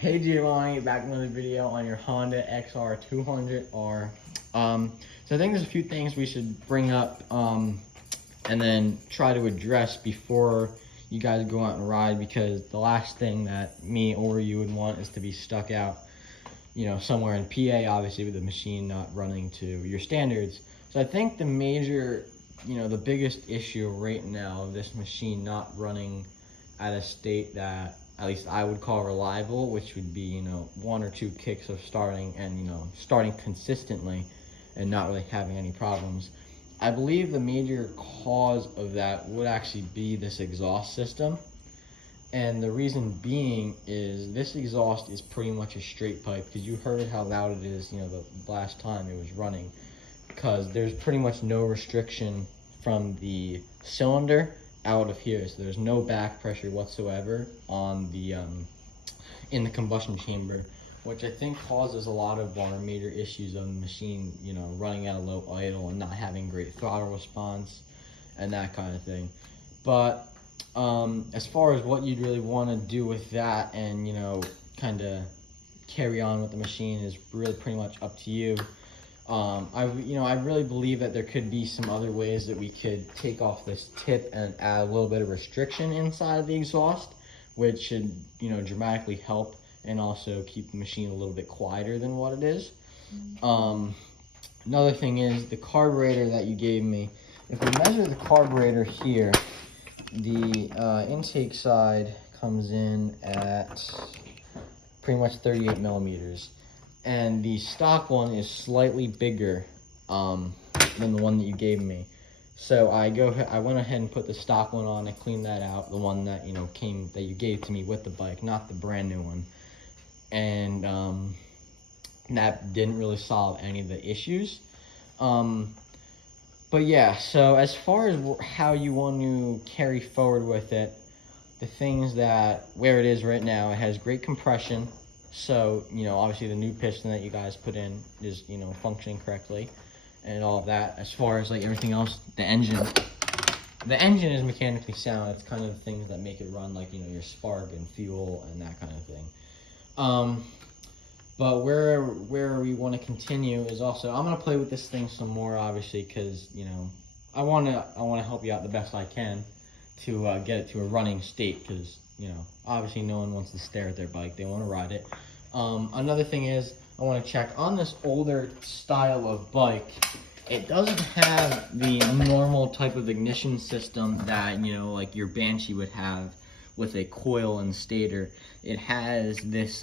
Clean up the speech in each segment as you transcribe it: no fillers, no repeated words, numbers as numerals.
Hey Giovanni, back with another video on your Honda XR200R. So I think there's a few things we should bring up and then try to address before you guys go out and ride, because the last thing that me or you would want is to be stuck out, somewhere in PA, obviously with the machine not running to your standards. So I think the major, the biggest issue right now of this machine not running at a state that at least I would call reliable, which would be, one or two kicks of starting and, starting consistently and not really having any problems. I believe the major cause of that would actually be this exhaust system. And the reason being is this exhaust is pretty much a straight pipe, because you heard how loud it is, the last time it was running, because there's pretty much no restriction from the cylinder out of here, so there's no back pressure whatsoever on the in the combustion chamber, which I think causes a lot of our major issues on the machine, running at a low idle and not having great throttle response and that kind of thing. But as far as what you'd really want to do with that and kind of carry on with the machine is really pretty much up to you. I really believe that there could be some other ways that we could take off this tip and add a little bit of restriction inside of the exhaust, which should, dramatically help and also keep the machine a little bit quieter than what it is. Another thing is the carburetor that you gave me. If we measure the carburetor here, the intake side comes in at pretty much 38 millimeters. And the stock one is slightly bigger than the one that you gave me. So I went ahead and put the stock one on and cleaned that out, the one that that you gave to me with the bike, not the brand new one. And that didn't really solve any of the issues. But yeah, so as far as how you want to carry forward with it, the things that where it is right now, it has great compression. So, obviously the new piston that you guys put in is, functioning correctly and all of that. As far as like everything else, the engine is mechanically sound. It's kind of the things that make it run, like, your spark and fuel and that kind of thing. But where we want to continue is also, I'm going to play with this thing some more, obviously, because, I want to help you out the best I can to get it to a running state, because obviously no one wants to stare at their bike, they want to ride it. Another thing is, I want to check on this older style of bike. It doesn't have the normal type of ignition system that, like your Banshee would have with a coil and stator. It has this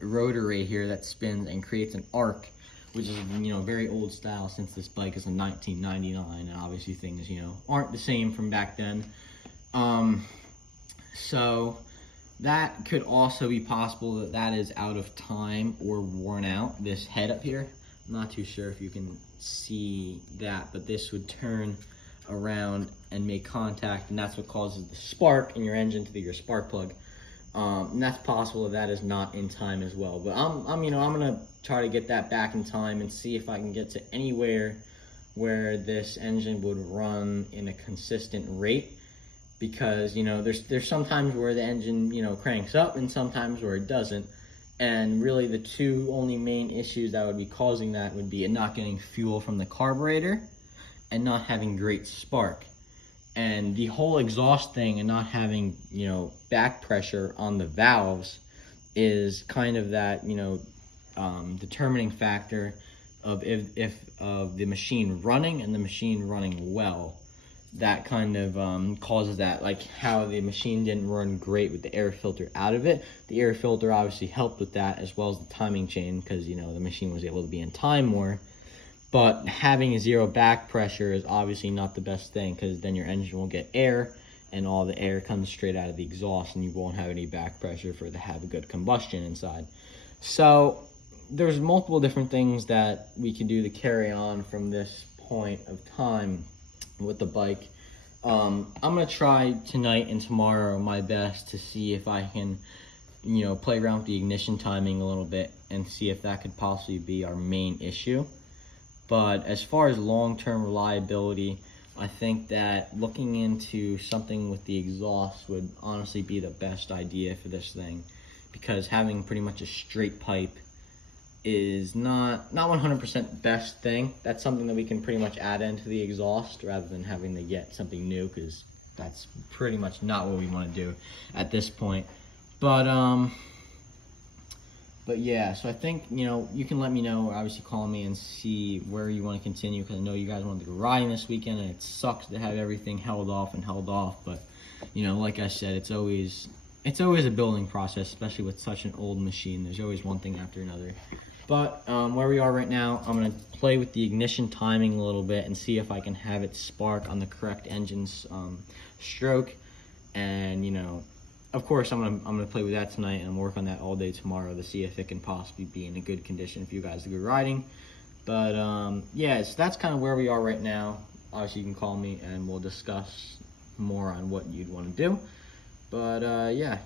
rotary here that spins and creates an arc, which is, very old style, since this bike is a 1999, and obviously things, aren't the same from back then. So that could also be possible that is out of time or worn out, this head up here. I'm not too sure if you can see that, but this would turn around and make contact, and that's what causes the spark in your engine to be your spark plug. And that's possible that is not in time as well. But I'm gonna try to get that back in time and see if I can get to anywhere where this engine would run in a consistent rate. Because, there's sometimes where the engine, cranks up and sometimes where it doesn't. And really the two only main issues that would be causing that would be it not getting fuel from the carburetor and not having great spark. And the whole exhaust thing and not having, back pressure on the valves is kind of that, determining factor of if of the machine running and the machine running well. That kind of causes that, like how the machine didn't run great with the air filter out of it. The air filter obviously helped with that, as well as the timing chain, because the machine was able to be in time more. But having zero back pressure is obviously not the best thing, because then your engine will get air and all the air comes straight out of the exhaust and you won't have any back pressure for it to have a good combustion inside. So there's multiple different things that we can do to carry on from this point of time with the bike. I'm gonna try tonight and tomorrow my best to see if I can, play around with the ignition timing a little bit and see if that could possibly be our main issue. But as far as long-term reliability, I think that looking into something with the exhaust would honestly be the best idea for this thing, because having pretty much a straight pipe is not 100% best thing. That's something that we can pretty much add into the exhaust rather than having to get something new, because that's pretty much not what we want to do at this point. But yeah, so I think, you know, you can let me know, obviously call me and see where you want to continue, because I know you guys wanted to go riding this weekend, and it sucks to have everything held off, but, you know, like I said, it's always a building process, especially with such an old machine. There's always one thing after another. But where we are right now, I'm going to play with the ignition timing a little bit and see if I can have it spark on the correct engine's stroke. And, you know, of course, I'm gonna play with that tonight and work on that all day tomorrow to see if it can possibly be in a good condition for you guys to go riding. But yeah, so that's kind of where we are right now. Obviously, you can call me and we'll discuss more on what you'd want to do. But yeah,